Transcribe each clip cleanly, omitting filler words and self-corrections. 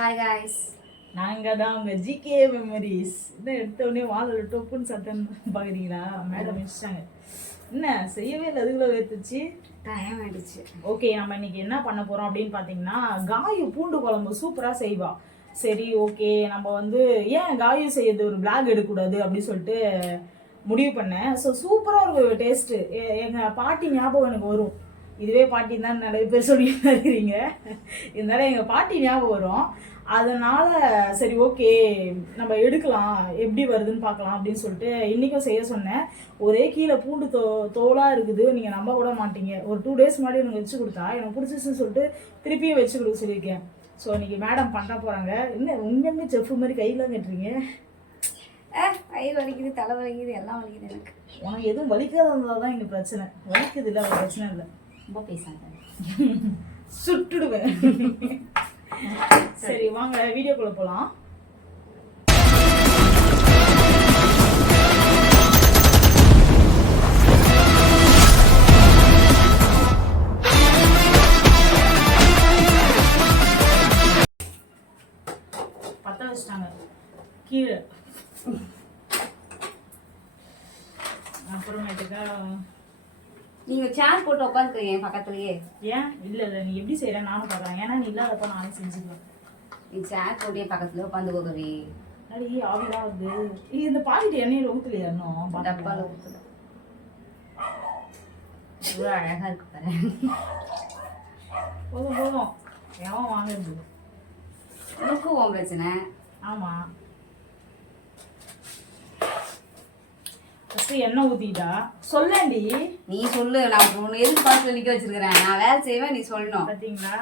Hi guys, நாங்கள் தான் உங்கள் ஜிகே மெமரிஸ். இதை எடுத்தோடனே வாழை டொப்புன்னு சத்தம் பார்க்குறீங்களா? மேடம் வச்சுட்டாங்க. என்ன செய்யவே இல்லை, அதுக்குள்ளே வேர்த்துச்சு, டைம் ஆயிடுச்சு. ஓகே, நம்ம இன்னைக்கு என்ன பண்ண போகிறோம் அப்படின்னு பார்த்தீங்கன்னா, காயு பூண்டு குழம்பு சூப்பராக செய்வா. சரி ஓகே, நம்ம வந்து ஏன் காயு செய்யறது ஒரு பிளாக் எடுக்கக்கூடாது அப்படின்னு சொல்லிட்டு முடிவு பண்ணேன். ஸோ சூப்பராக இருக்கும் டேஸ்ட்டு. எங்கள் பாட்டி ஞாபகம் எனக்கு வரும். இதுவே பாட்டி தான் நிறைய பேர் சொல்லிட்டு இருக்கிறீங்க, இருந்தாலும் எங்கள் பாட்டி ஞாபகம் வரும். அதனால் சரி ஓகே நம்ம எடுக்கலாம், எப்படி வருதுன்னு பார்க்கலாம் அப்படின்னு சொல்லிட்டு இன்றைக்கும் செய்ய சொன்னேன். ஒரே கீழே பூண்டு தோலாக இருக்குது, நீங்கள் நம்ப கூட மாட்டீங்க. ஒரு 2 days முன்னாடி எனக்கு வச்சு கொடுத்தா எனக்கு பிடிச்சிச்சுன்னு சொல்லிட்டு திருப்பியும் வச்சு கொடுக்க சொல்லியிருக்கேன். ஸோ இன்றைக்கி மேடம் பண்ண போகிறாங்க. என்ன உண்மையுமே செஃப் மாதிரி கையெல்லாம் கட்டுறீங்க? கை வலிக்குது, தலை வலிக்குது, எல்லாம் வலிக்குது எனக்கு. உனக்கு எதுவும் வலிக்காததால் தான் எங்கள் பிரச்சனை. வலிக்குது இல்லை, ஒரு பிரச்சனை இல்லை. ரொம்ப பேசாங்க, சுட்டுடுவேன். சரி வாங்க வீடியோக்குள்ள போலாம். பத்த வச்சிட்டாங்க கீழே. அப்புறமேட்டுக்கா நீங்க சேர் போட்டு உட்காந்துக்கிறீங்க என் பக்கத்துலயே. ஏன் இல்லை இல்லை, நீ எப்படி செய்யற நானும் பார்க்குறேன். ஏன்னா நீ இல்லாதப்ப நானே செஞ்சுக்கலாம். நீ சேர் போட்டு என் பக்கத்துல உட்காந்து கவி. அடி ஆவிலாம் வருது. இந்த பாக்கெட் எண்ணெயில ஊற்றலையா? இன்னும் டப்பால ஊத்துல இவ்வளோ அழகா இருக்கு பாரு. போதும் போதும், எவன் வாங்குறது? உனக்கும் உன் பிரச்சனை. ஆமா, ஃபர்ஸ்ட் எண்ணெய் ஊத்திட்டா சொல்லேன்டி. நீ சொல்லு, நான் உன்னை எதுக்கு பாத்துல நிக்க வச்சிருக்கிறேன்? நான் வேலை செய்வேன், நீ சொல்லணும். பாத்தீங்களா?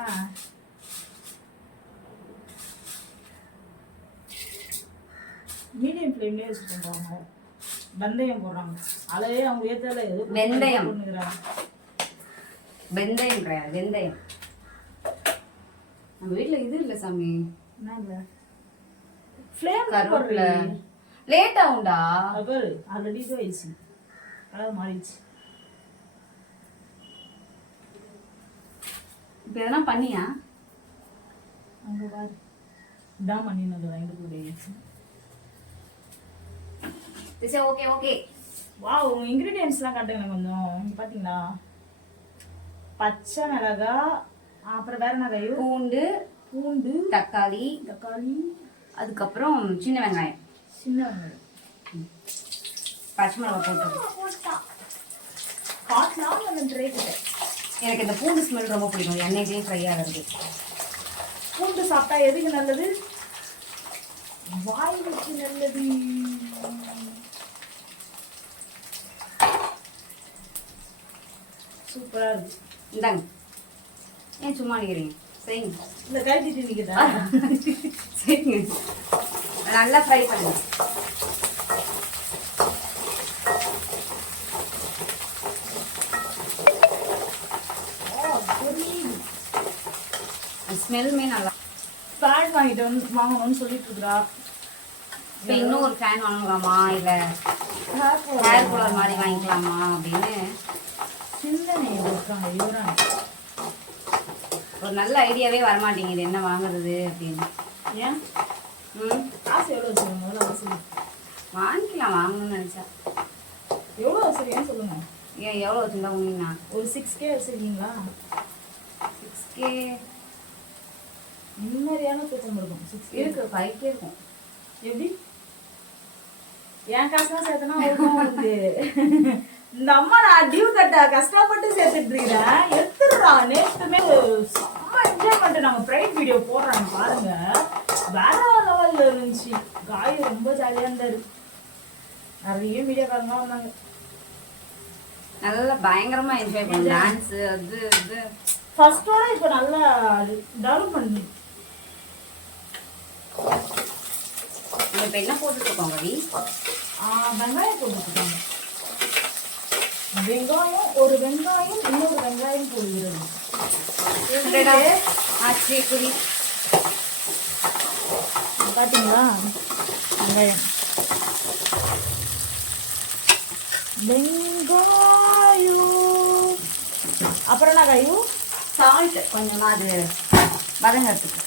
மீடியம் ஃப்ளேம்லேயே வச்சு பண்ணுறாங்க. வெந்தயம் போடுறாங்க, அளவே அவங்க ஏற்றல. வெந்தயம் வெந்தயம் கிடையாது, வெந்தயம். நம்ம வீட்டில் இது இல்லை சாமி. என்ன ஃப்ளேம் கருவேப்பில லேட் ஆகும்டா. பாரு ஆல்ரெடி இது ஆயிடுச்சு, கலர் மாறிடுச்சு. இப்போ எதனா பண்ணியா? அங்கே பாரு, இதான் பண்ணினது வாங்கிட்டு. சரி ஓகே ஓகே. வா, உங்க இன்கிரீடியன்ஸ்லாம் காட்டுங்க கொஞ்சம். இங்கே பார்த்தீங்களா, பச்சை மிளகா, அப்புறம் வேற என்ன காய்? பூண்டு, பூண்டு, தக்காளி, அதுக்கப்புறம் சின்ன வெங்காயம். சின்ன வெங்காயம், பச்சை மிளகா போட்டு எனக்கு இந்த பூண்டு ஸ்மெல் ரொம்ப பிடிக்கும். எண்ணெயிலேயே ஃப்ரை ஆகிறது. பூண்டு சாப்பிட்டா எதுக்கு நல்லது? வாய்வுக்கு நல்லது. சூப்பரா இருக்கு. இந்தாங்க, ஏன் சும்மா நிற்கிறீங்க? செய்யுங்க. இந்த கழிச்சிட்டு நிற்கிறா. செய்யுங்க, நல்லா ஃப்ரை பண்ணுங்க. ஸ்மெல்லுமே நல்லா. ஃபேன் வாங்கணும்னு சொல்லிட்டு இருக்கிறா. இப்போ இன்னும் ஒரு ஃபேன் வாங்கலாமா, இல்லை ஹேர் கூலர் மாதிரி வாங்கிக்கலாமா அப்படின்னு சிந்தனை இருக்காங்க. ஒரு நல்ல ஐடியாவே வரமாட்டேங்குது என்ன வாங்குறது அப்படின்னு. ஏன்? காசு எவ்வளோ வச்சுருங்க முதல்ல வசதி? வாங்கிக்கலாம், வாங்கணும்னு நினச்சா. எவ்வளோ வச்சுருக்கேன்னு சொல்லுங்க. ஏன் எவ்வளோ வச்சுருந்தா உங்கண்ணா? ஒரு 6K வச்சுருக்கீங்களா? 6K நிம்மதியான தூக்கம் இருக்கும். 6K இருக்கு, 5K இருக்கும். எப்படி? என் காசுலாம் சேர்த்தனா வந்து இந்த அம்மா நான் டியூ கட்ட கஷ்டப்பட்டு சேர்த்துட்டு இருக்கிறேன். எடுத்துடுறா. நேற்றுமே செம்ம என்ஜாய்மெண்ட். நாங்கள் ப்ரைட் வீடியோ போடுறாங்க பாருங்க, வேற லெவலில் இருந்துச்சு. காய் ரொம்ப ஜாலியாக இருந்தாரு. நிறைய மீடியாக்காரங்களாம் வந்தாங்க. நல்லா பயங்கரமா என்ஜாய் பண்ணு. டான்ஸ் அது இது ஃபர்ஸ்டோட இப்போ நல்லா டெவலப் பண்ணி. இப்போ என்ன போட்டுருக்கோம் கவி? வெங்காயம் போட்டுருக்காங்க. வெங்காயம், ஒரு வெங்காயம், இன்னொரு வெங்காயம் போடுகிறது. பார்த்தீங்களா? வெங்காயம், வெங்காயம், அப்புறம் என்ன காயும்? சால்ட் கொஞ்சமா அது வதங்கிறதுக்கு.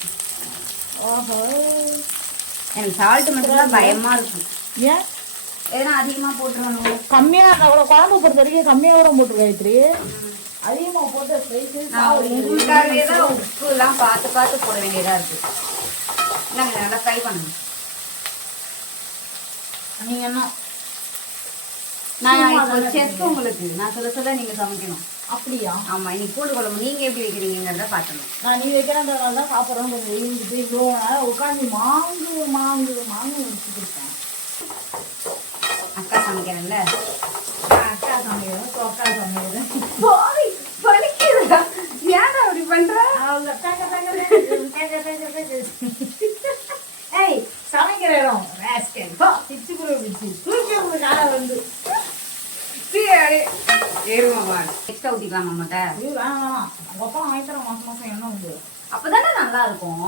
ஓஹோ. எனக்கு சால்ட் மட்டும் தான் பயமா இருக்கு. ஏன் எதனா அதிகமா போட்டுருவானோ? கம்மியா இருந்தா கூட குழம்பு பொறுத்த வரைக்கும் கம்மியா கூட போட்டுருக்கா இப்படி. அதிகமா போட்டு நான் உங்களுக்காகவே தான் உப்பு எல்லாம் பார்த்து பார்த்து போட வேண்டியதா இருக்கு. நாங்க நல்லா ஃப்ரை பண்ணணும். நீங்க என்ன நான் இப்போ செஃப் உங்களுக்கு நான் சொல்ல நீங்க சமைக்கணும். அப்படியா? ஆமா, இன்னைக்கு பூண்டு குழம்பு நீங்க எப்படி வைக்கிறீங்கிறத பார்க்கணும். நான் நீ வைக்கிறதுனால தான் சாப்பிட்றோம். கொஞ்சம் வெயிலுக்கு இவ்வளோ நேரம் உட்காந்து மாங்கு வச்சு கொடுத்தேன். அக்கா சமைக்கிறேன்ல. அக்கா சமைக்கிறேன், அக்கா சமைக்கிறேன். ஏன் அப்படி பண்ற? அவங்க ஏய் சமைக்கிற இடம் ராஸ்கல் பிச்சு கூட பிச்சு தூக்கி உங்களுக்கு காலை வந்து ஏறுமாமா எக்ஸ்ட்ரா ஊற்றிக்கலாமா மட்ட? வேணாம் மொத்தம் ஆயிரம் மாசம் என்ன உண்டு. அப்பதானே நல்லா இருக்கும்.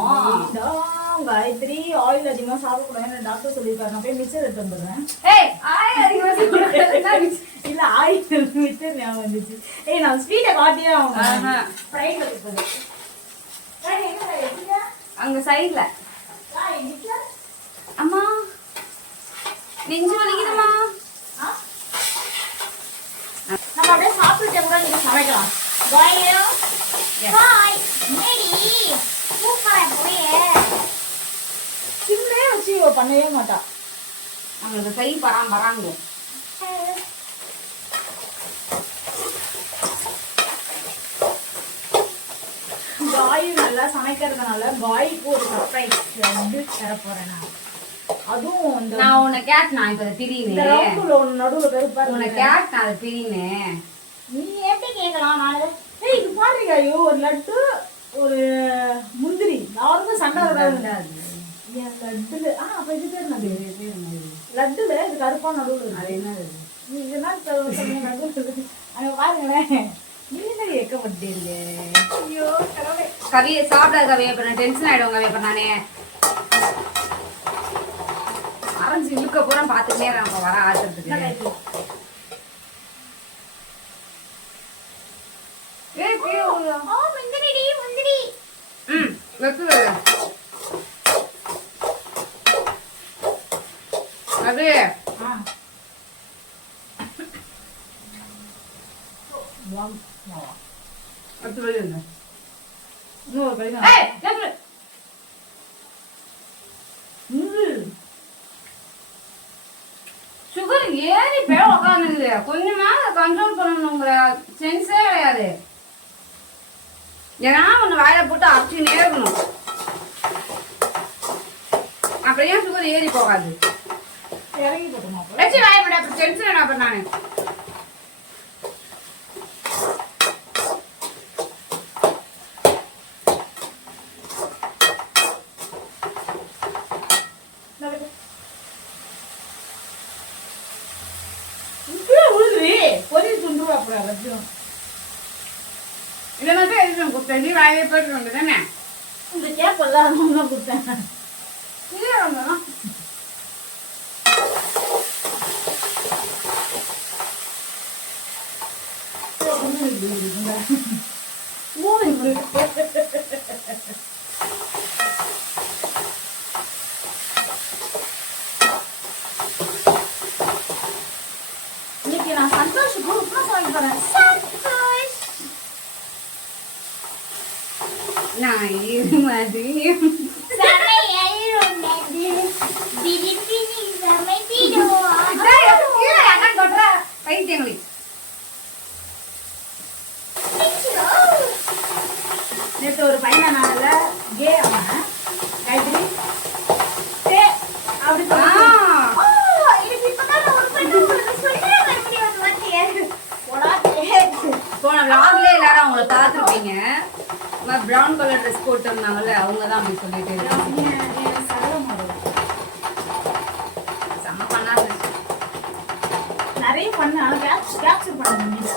காயத்ரி ஆயில் அதிகமா சாப்பிடக்கூடாதுன்னு டாக்டர் சொல்லியிருக்காரு. நான் போய் மிச்சர் எடுத்து வந்துடுறேன். இல்ல ஆயில் மிச்சர் ஞாபகம் வந்துச்சு. ஏய் நான் ஸ்வீட்டை காட்டியே ஆகணும். ஃப்ரைட் இருக்குது அங்க சைட்ல. அம்மா நெஞ்சு வலிக்குதுமா. நம்ம அப்படியே சாப்பிட்டுட்டே கூட நீங்க சமைக்கலாம். சிம்லே வச்சு பண்ணவே மாட்டா. அவங்களுக்கு கை வராங்க. காய் நல்லா சமைக்கிறதுனால காய்க்கு ஒரு சர்ப்ரைஸ் வந்து தர போறேன் நான். அதுவும் நான் உன்னை கேட் நான் இப்ப பிரியுனே நடுவுல கருப்பா உன்னை கேட் நான் அதை பிரியுனே. நீ எப்படி கேட்கலாம்? நான் ஏய் இது பாருங்க, ஐயோ ஒரு லட்டு ஒரு முந்திரி யாருக்கும் சண்டை வராது. லட்டுல அப்ப இது பேர் என்னது? லட்டுல இது கருப்பா நடுவுல இருக்கு. அது என்னது? நீ இதெல்லாம் நடுவுல அங்க பாருங்களேன். நீங்க கேட்கப்பட்டீங்க. ஐயோ கடவுளே. கவியை சாப்பிடாத கவியை. இப்ப நான் டென்ஷன் ஆயிடுவோம் கவியை. இப்ப நானே அரைஞ்சு இழுக்க பூரா பாத்துக்கிட்டே நம்ம வர ஆச்சுறதுக்கு. அது சுகர் ஏறி போய் உட்காந்துக்குது. கொஞ்சம் மேல கண்ட்ரோல் பண்ணணுங்கிற சென்ஸே கிடையாது. ஏன்னா ஒண்ணு வாயில போட்டு அரைச்சினே இருக்கணும். அப்புறம் ஏன் சுகர் ஏறி போகாது? இறங்கி போட்டுமா வச்சு வாய முடியாது. அப்புறம் டென்ஷன் என்ன பண்ண நானு? கொடுத்தேன் வாயிலே போயிட்டு வந்து தானே இந்த கேப் எல்லாம் கொடுத்தேன். இன்னைக்கு நான் சந்தோஷம் உப்புமா வாங்கி போறேன். நான் இருமதி பைத்தியங்களி நேற்று ஒரு பையனை நான்ல கே அவன் காய்கறி அப்படி போன விளாக்ல எல்லாரும் அவங்கள பார்த்துருப்பீங்க. ப்ரௌன் கலர் ட்ரெஸ் போட்டு இருந்தாங்கல்ல, அவங்க தான் அப்படி சொல்லிட்டு செம்ம பண்ணா நிறைய பண்ண கேப்சர் பண்ண முடியல.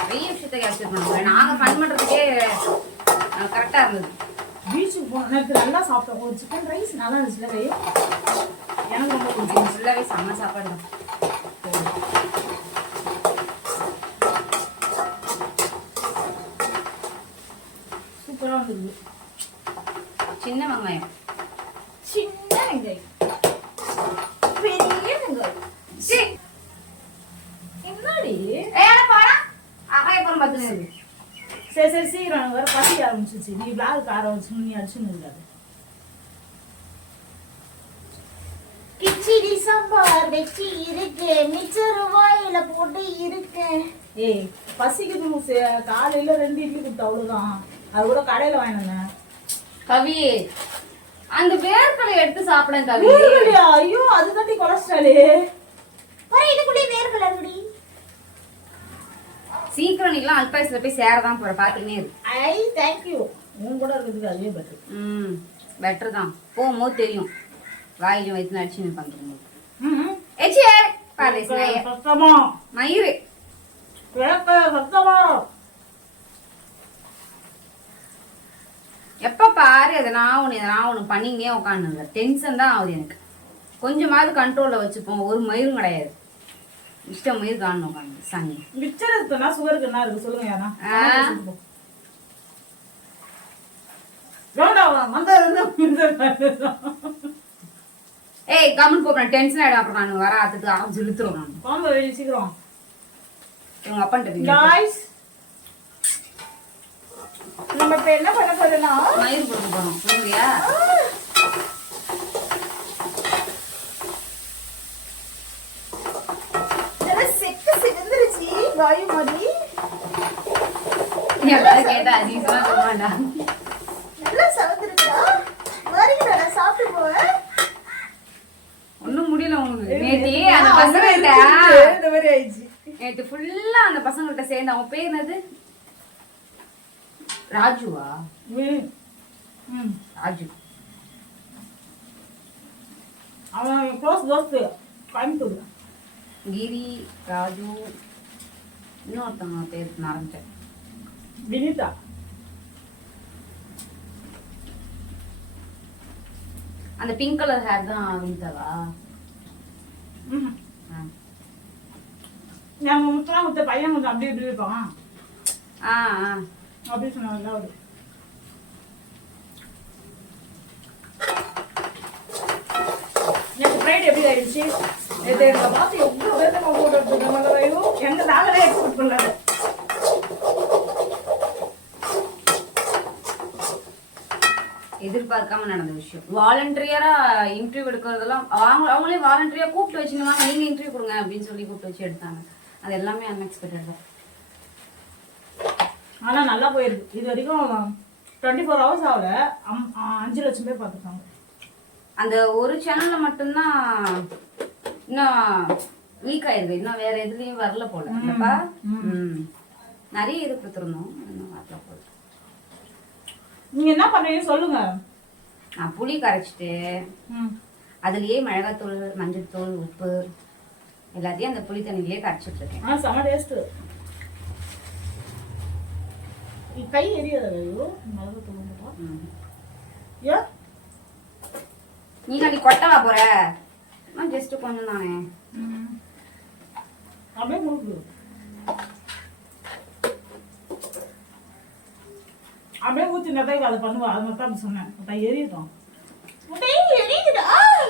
நிறைய விஷயத்த கேப்சர் பண்ணுவாங்க. நாங்க ஃபன் பண்றதுக்கே கரெக்டா இருந்தது. பீச்சுக்கு போனோம். நேற்று நல்லா சாப்பிட்டோம். ஒரு சிக்கன் ரைஸ் நல்லா இருந்துச்சுல கையோ. எனக்கு ரொம்ப பிடிக்கும். ஃபுல்லாவே செம்ம சாப்பாடு தான். சூப்பராக இருந்தது. சின்ன வெங்காயம் சின்ன வெங்காயம், பெரிய வெங்காயம். சீ, என்னடி ஏல போடா. அப்புறம் பத்துனது. சரி சரி சீக்கிரம், எனக்கு வேற பசி ஆரம்பிச்சிச்சு. நீ பிளாக் ஆரம்பிச்சு நீ அடிச்சுன்னு இருக்காது. கிச்சடி சாம்பார் வச்சு இருக்கு, மிச்சர் வாயில போட்டு இருக்கு. ஏய் பசிக்குது மூசு, காலையில 2 இட்லி கொடுத்த அவ்வளவுதான். அது கூட கடையில வாங்கினேன். கவி, அந்த வேர்க்கலை எடுத்து சாப்பிடேன் கவி. ஐயோ அதுதான் கொலஸ்ட்ரால். வர இதுக்குள்ளே வேர்க்கலை இருக்குடி. சீக்கிரம் நீலாம் அல்பாயஸ்ல போய் சேரதான் போற, பாத்துக்கினே இரு. I thank you. உன் கூட இருக்கிறதுக்கு அதுவே பெட்டர். பெட்டர் தான். போகும்போது தெரியும் வாயிலும் வயிற்று அடிச்சு பண்றோம். ஏச்சியே பாரு சத்தமா மயிறு கேட்க சத்தமா. எப்ப பாரு எதனா ஒண்ணு பண்ணிங்கன்னே உட்காந்துங்க. டென்ஷன் தான் ஆகுது எனக்கு. கொஞ்சமாவது கண்ட்ரோல்ல வச்சுப்போம். ஒரு மயிரும் கிடையாது. இஷ்டம் மயிர் காணணும் உட்காந்து சாமி. மிச்சர் இருக்குன்னா சுகருக்கு என்ன இருக்கு சொல்லுங்க யாரா. ஏய் கம்மன் போறேன், டென்ஷன் ஆயிடும். அப்புறம் நான் வர ஆத்துக்கு ஆரம்பிச்சு இழுத்துரும். நான் பாம்பு வெளியே சீக்கிரம். இவங்க அப்பன்ட்டு காய்ஸ் நம்ம இப்ப என்ன பண்ண போறோம்னா மயிர் போட்டு போறோம். புரியுறியா? செக்க சிதந்துருச்சு காய் மாதிரி. எல்லாரும் கேட்டா அதிகமா சொல்லுவாண்டா. நல்லா சவந்துருக்கா. வரீங்களா நான் சாப்பிட்டு போவேன். ஒண்ணும் முடியல உங்களுக்கு. நேத்தி அந்த பசங்கள்ட்ட இந்த மாதிரி ஆயிடுச்சு. நேத்து ஃபுல்லா அந்த பசங்கள்ட்ட சேர்ந்து, அவன் பேர் என்னது? ராஜுவா? ராஜு. அவன் க்ளோஸ் தோஸ்து கோயம்புத்தூர். கிரி, ராஜு, இன்னொருத்தவங்க பேர் மறந்துட்டேன். வினிதா. அந்த பிங்க் கலர் ஹேர் தான் வினிதாவா? நாங்க முத்தலாம் முத்த பையன் கொஞ்சம் அப்படி இப்படி இருப்பான். அப்படி சொன்னாங்க அவரு. எனக்கு ஃப்ரைடே எப்படி ஆயிடுச்சு? நேற்று எங்களை பார்த்து எவ்வளோ பேர்த்த போட்டு எடுத்துருக்கோம். எங்க நாங்களே எக்ஸ்பெக்ட் பண்ணாரு. எதிர்பார்க்காம நடந்த விஷயம். வாலண்டியரா இன்டர்வியூ எடுக்கிறதெல்லாம் அவங்களே வாலண்டியரா கூப்பிட்டு வச்சுங்க, நீங்க இன்டர்வியூ கொடுங்க அப்படின்னு சொல்லி கூப்பிட்டு வச்சு எடுத்தாங்க. அது எல்லாமே அன்எக்ஸ்பெக்டட் தான். ஆனா நல்லா போயிருக்கு. இது வரைக்கும் 24 hours ஆகல, 5 லட்சம் பேர் பார்த்துருக்காங்க. அந்த ஒரு சேனல்ல மட்டும்தான் இன்னும் வீக் ஆயிருக்கு. இன்னும் வேற எதுலயும் வரல போல. நிறைய இது கொடுத்துருந்தோம், இன்னும் வரல போல. நீங்க என்ன பண்றீங்க சொல்லுங்க. நான் புளி கரைச்சிட்டு அதுலயே மிளகாத்தூள், மஞ்சள் தூள், உப்பு எல்லாத்தையும் அந்த புளி தண்ணியிலேயே கரைச்சிட்டு இருக்கேன். செம டேஸ்ட். கை எரியாத மிளகாத்தூள். ஏன் நீ கொட்டவா போற? ஜஸ்ட் கொஞ்சம் தானே. அப்படியே முழுக்கு. அப்படியே ஊற்றி நிறைய அதை பண்ணுவா. அது மட்டும் அப்படி சொன்னேன். எரியட்டும்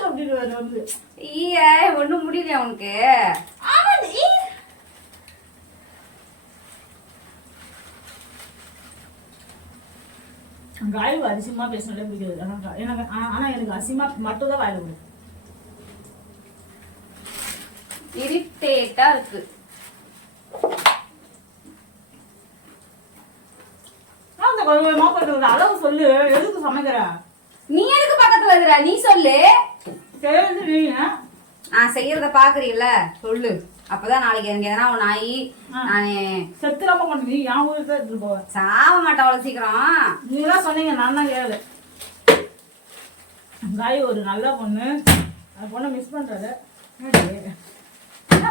அப்படின்னு வந்து ஒண்ணும் முடியலையா உனக்கு? காய்வு அரிசியமா பேசினாலே பிடிக்காது எனக்கு. ஆனா எனக்கு அரிசியமா மட்டும் தான் வாயில பிடிக்கும். இரிட்டேட்டா இருக்கு. அளவு சொல்லு. எதுக்கு சமைக்கிற? நீ எதுக்கு பக்கத்துல இருக்கிற? நீ சொல்லு. நான் செய்யறத பாக்குறீல்ல, சொல்லு. அப்பதான் நாளைக்கு எனக்கு எதனா ஒண்ணு ஆகி நானே செத்துலாம பண்ணு. நீ என் ஊருக்கு தான் எடுத்துட்டு போவ. சாவ மாட்டேன் அவ்வளவு சீக்கிரம். நீங்க தான் சொன்னீங்க, நான் தான் கேளு. காய் ஒரு நல்ல பொண்ணு. அந்த பொண்ணை மிஸ் பண்றது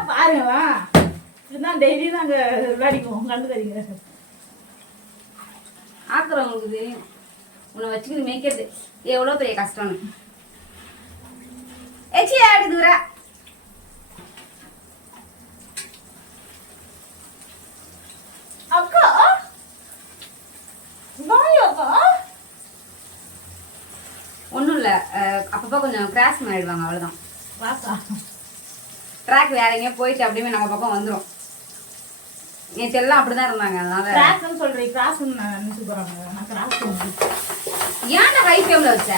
பாருங்க. இதுதான் டெய்லி நாங்க விளையாடிக்குவோம். கண்டுக்காதீங்க. ஆக்குறவங்களுக்கு தெரியும் உன்னை வச்சுக்கிட்டு மேய்க்கிறது எவ்வளவு பெரிய கஷ்டம்னு. எச்சி ஆடுதுரா. அக்கா பாய். அக்கா ஒன்றும் இல்லை, அப்பப்போ கொஞ்சம் கிராஷ் மாறிடுவாங்க, அவ்வளோதான். ராசா ட்ராக் வேற எங்கேயும் போயிட்டு அப்படியே நம்ம பக்கம் வந்துடும். நேற்று எல்லாம் அப்படிதான் இருந்தாங்க. அதனால கிராஸ்ன்னு சொல்றேன், கிராஸ்ன்னு நான் நினைச்சு போறாங்க. நான் கிராஸ் ஏன்டா ஹை ஃப்ளேம்ல வச்ச?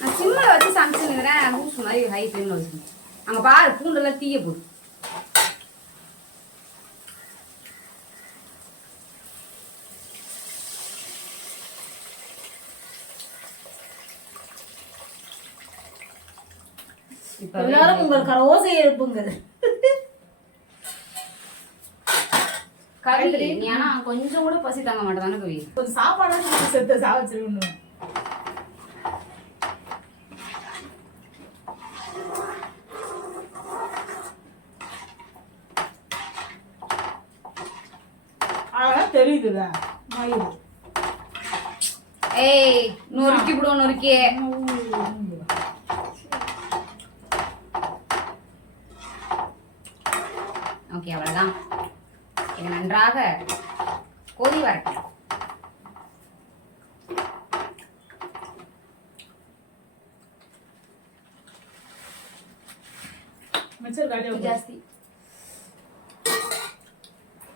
நான் சிம்மில் வச்சு சமைச்சுங்கிறேன், லூஸ் மாதிரி ஹை ஃப்ளேம்ல வச்சுக்கணும். அங்கே பாரு பூண்டெல்லாம் தீய போகுது. எல்லாரும் உங்கள் கரோசை எழுப்புங்க. கவி நீ ஆனா கொஞ்சம் கூட பசி தாங்க மாட்டேதானே கவி? கொஞ்சம் சாப்பாடு செத்து சாவச்சிருக்கணும். அதான் தெரியுதுல மயிறு. ஏய் நொறுக்கி விடுவோம், நொறுக்கி. ஓகே, அவ்வளவுதான். இது நன்றாக கொதி வரட்டும். உப்பு ஜாஸ்தி,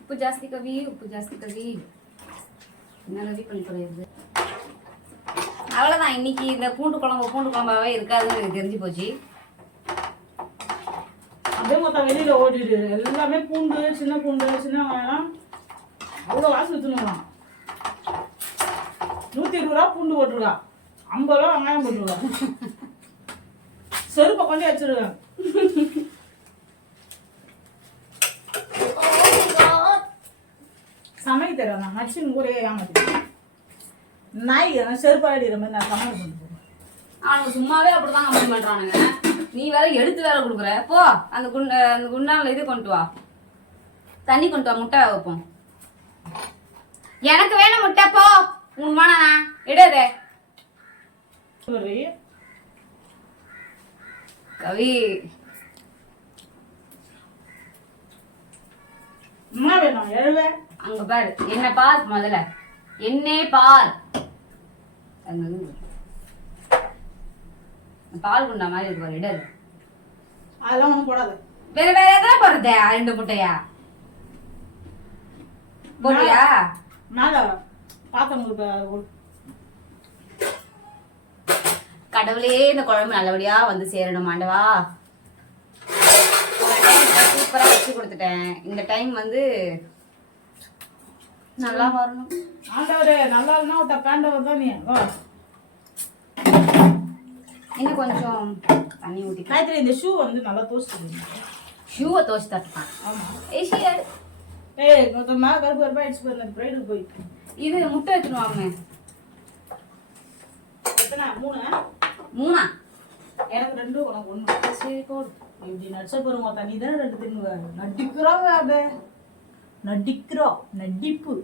உப்பு ஜாஸ்தி கவி, உப்பு ஜாஸ்தி கவி. என்ன கவி பண்ணி தொலைகிறது? அவ்வளோதான். இன்னைக்கு இந்த பூண்டு குழம்பாவே இருக்காதுன்னு எனக்கு தெரிஞ்சு போச்சு. அப்படியே மொத்தம் வெளியில ஓடிடு. எல்லாமே பூண்டு, சின்ன வெங்காயம் அவ்வளோ வாசம் ஊற்றணுங்களாம். 120 ரூபா பூண்டு போட்டுருக்கா, 50 ரூபா வெங்காயம் போட்டுருக்கா. செருப்பை கொண்டு வச்சிருக்கேன். சமைக்க தெரியும், நான் மச்சின் கூட ஏமாத்திட்டேன். நாய் செருப்பா அடிக்கிற மாதிரி நான் சமையல் பண்ணுறேன். அவனுக்கு சும்மாவே அப்படிதான் கம்பெனி பண்றானுங்க. நீ வேற எடுத்து வேற கொடுக்குற. போ அந்த குண்டான்ல இது கொண்டு வா, தண்ணி கொண்டு வா, முட்டை வைப்போம். எனக்கு வேணும் முட்டை. போ, உன் வேணா இடாதே. கவி என்ன வேணும்? எழுவேன் அங்க பாரு, என்ன பார் முதல்ல, என்னே பார். பால் குண்டா மாதிரி இருக்கு பாரு, இடாது. அதெல்லாம் ஒன்றும் போடாது. வேற எதாவது போடுறதே? 2 முட்டையா போட்டியா? மேல பாத்திரம். கடவுளே, இந்த குழம்பு நல்லபடியா வந்து சேரணும் ஆண்டவா. சூப்பரா வச்சு கொடுத்துட்டேன். இந்த டைம் வந்து நல்லா வரணும். ஆண்டவரே, நல்லா இருந்தா விட்ட பேண்டவர் தான் நீ. இன்னும் கொஞ்சம் தண்ணி ஊற்றி. காயத்ரி, இந்த ஷூ வந்து நல்லா தோசிட்டு. ஷூவை தோச்சு தட்டுப்பான். ஆமா. ஏசியாடு. ஏய், கொஞ்சம் மேலே கருப்பு கருப்பா அடிச்சு போயிருந்தேன் பிரைடுக்கு போய். இது முட்டை எடுத்துருவாங்க. எத்தனை? 3. எனக்கு 2, உனக்கு 1. சரி போடு. இப்படி நடிச்ச போருங்க, தண்ணி தானே 2 தின்னுவ. நடிக்கிறாங்க, அபே நடிக்கிறோம், நடிப்பு.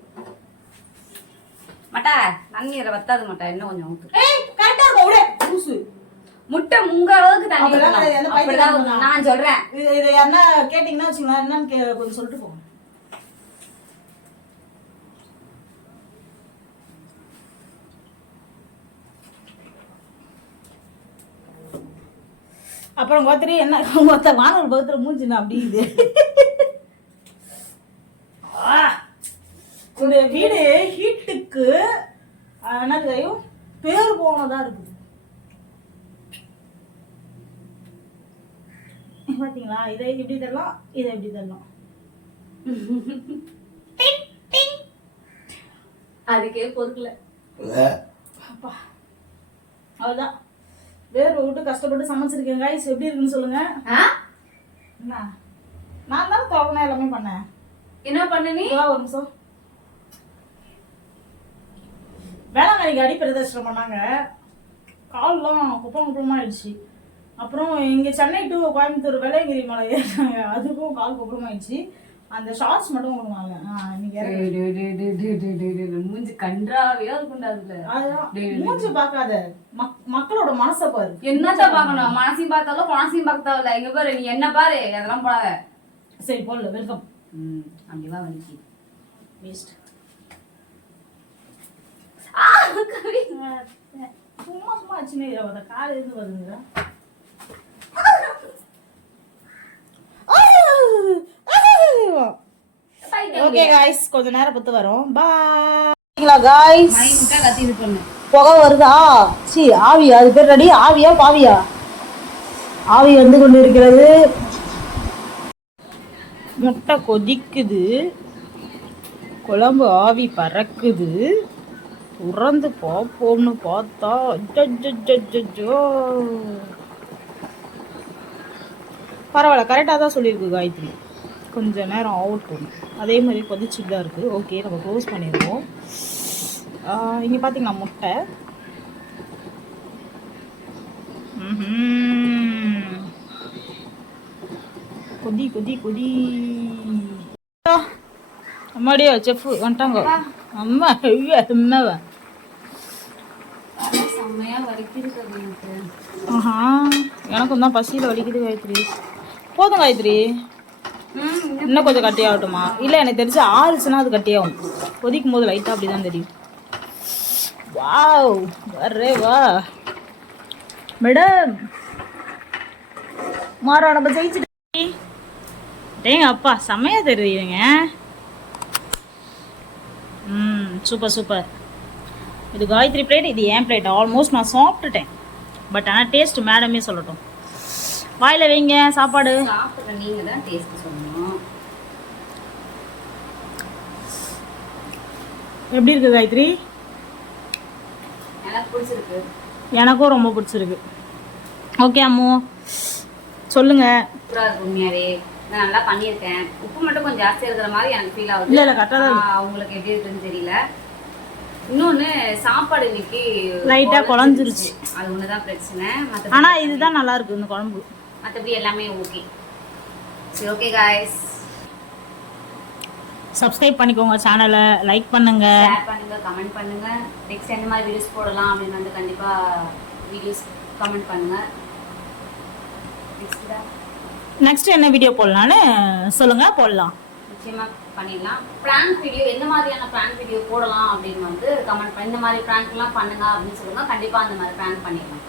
மட்டா தண்ணீரை வத்தாது மட்டா, இன்னும் கொஞ்சம் ஊத்து. ஏய், கரெக்டா இருக்கும். ஒரே லூசு. முட்டை முங்க அளவுக்கு தண்ணி ஊத்தணும். நான் சொல்றேன். இது என்ன கேட்டீங்கன்னா வச்சுங்களேன், என்னன்னு கொஞ்சம் சொல்லிட்டு போங்க. அப்புறம் கோத்திரி என்ன வானூர் பக்கத்துல மூஞ்சினா அப்படி இது. இந்த வீடு ஹீட்டுக்கு என்னதையும் பேர் போனதா இருக்குது. பாத்தீங்களா? இதை இப்படி தரலாம், இதை எப்படி தரலாம். அதுக்கே பொறுக்கல. அப்பா அவ்வளவுதான். வேற விட்டு கஷ்டப்பட்டு சமைச்சிருக்கேன். காய்ஸ் எப்படி இருக்குன்னு சொல்லுங்க. என்ன நான் தான் தோக்கணும் எல்லாமே பண்ணேன். என்ன பண்ண நீ? ஒரு நிமிஷம். வேளாங்கண்ணிக்கு அடிப்பிரதர்ஷனம் பண்ணாங்க. கால்லாம் குப்பம் ஆயிடுச்சு. அப்புறம் இங்க சென்னை டு கோயம்புத்தூர் வெள்ளையங்கிரி மலை ஏறினாங்க, அதுக்கும் கால் குப்பமாயிடுச்சு. அந்த ஷார்ட்ஸ் மட்டும் கொடுங்க. மூஞ்சி கன்றாவியா இருக்குண்டாதுல. மூஞ்சி பார்க்காத, மக்களோட மனசை பாரு. என்னத்த பாக்கணும்? மனசையும் பார்த்தாலும் பணசையும் பார்த்தால. இங்க பாரு, நீ என்ன பாரு, அதெல்லாம் போடாத. சரி போடல. வெல்கம். அப்படிவா வலிக்கு. வேஸ்ட். கவி. சும்மா சும்மா சின்ன இதை காலை இருந்து வருதுங்க. ஓகே गाइस கொஞ்ச நேரம் பத்து வரோம். பாய்ங்களா गाइस. மை முட்டை கத்தி இது பண்ணு. புகை வருதா? சி ஆவியா? அது பேர் ரெடி. ஆவியா பாவியா? ஆவி வந்து கொண்டு இருக்கிறது. முட்டை கொதிக்குது, குழம்பு ஆவி பறக்குது. உறந்து பார்ப்போம்னு பார்த்தா அச்சச்சச்சச்சோ. பரவாயில்ல, கரெக்டாக தான் சொல்லியிருக்கு காயத்ரி. கொஞ்ச நேரம் ஆகட்டும். அதே மாதிரி கொதிச்சுட்டு தான் இருக்குது. ஓகே, நம்ம க்ளோஸ் பண்ணிடுவோம். இங்கே பார்த்தீங்கன்னா முட்டை. கொதி கொதி கொதி. அம்மாடியா செஃப் வந்துட்டாங்க. அம்மா ஐயா அம்மாவா. செம்மையா வலிக்குது எனக்கு. ஆஹா, எனக்கும் தான் பசியில் வலிக்குது காயத்ரி. போதும் காயத்ரி, இன்னும் கொஞ்சம் கட்டியாகட்டுமா? இல்லை, எனக்கு தெரிஞ்சு ஆறுச்சுன்னா அது கட்டியாகும். கொதிக்கும் போது லைட்டாக அப்படி தான் தெரியும். வாவ், வரே வா மேடம். மாறா நம்ம ஜெயிச்சுட்டு. டேங்க அப்பா, செம்மையா தெரியுதுங்க. Super super. இது காயத்ரி பிளேட், இது ஏன் பிளேட். ஆல்மோஸ்ட் நான் சாப்பிட்டுட்டேன். பட் ஆனால் டேஸ்ட் மேடமே சொல்லட்டும். வாயில் வைங்க சாப்பாடு. சாப்பிட்ற நீங்கள் தான் டேஸ்ட் சொல்லணும். எப்படி இருக்கு காயத்ரி? எனக்கு பிடிச்சிருக்கு. எனக்கும் ரொம்ப பிடிச்சிருக்கு. ஓகே அம்மு, சொல்லுங்க. சூப்பராக இருக்கு உண்மையாவே. நான் நல்லா பண்ணியிருக்கேன். உப்பு மட்டும் கொஞ்சம் ஜாஸ்தியாக இருக்கிற மாதிரி எனக்கு ஃபீல் ஆகுது. இல்லை கரெக்டாக தான். அவங்களுக்கு எப்படி இருக்குன்னு தெரியல. இன்னொன்று சாப்பாடு இன்னைக்கு லைட்டாக குழஞ்சிருச்சு. அது ஒன்று தான் பிரச்சனை. ஆனால் இதுதான் நல்லா இருக்கு இந்த குழம்பு. மற்றபடி எல்லாமே ஓகே. சரி, ஓகே காய்ஸ், சப்ஸ்கிரைப் பண்ணிக்கோங்க, சேனலை லைக் பண்ணுங்க, ஷேர் பண்ணுங்க, கமெண்ட் பண்ணுங்க. நெக்ஸ்ட் எந்த மாதிரி வீடியோஸ் போடலாம் அப்படின்னு வந்து கண்டிப்பாக வீடியோஸ் கமெண்ட் பண்ணுங்க. நெக்ஸ்ட் என்ன வீடியோ போடலான்னு சொல்லுங்க, போடலாம். நிச்சயமா பண்ணிடலாம். பிராங்க் வீடியோ எந்த மாதிரியான பிராங்க் வீடியோ போடலாம் அப்படின்னு வந்து கமெண்ட் பண்ணி, இந்த மாதிரி பிராங்க்லாம் பண்ணுங்க அப்படின்னு சொல்லுங்க. கண்டிப்பாக அந்த மாதிரி பிராங்க் பண்ணிடலாம்.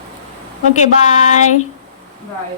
ஓகே, பாய். பாய்.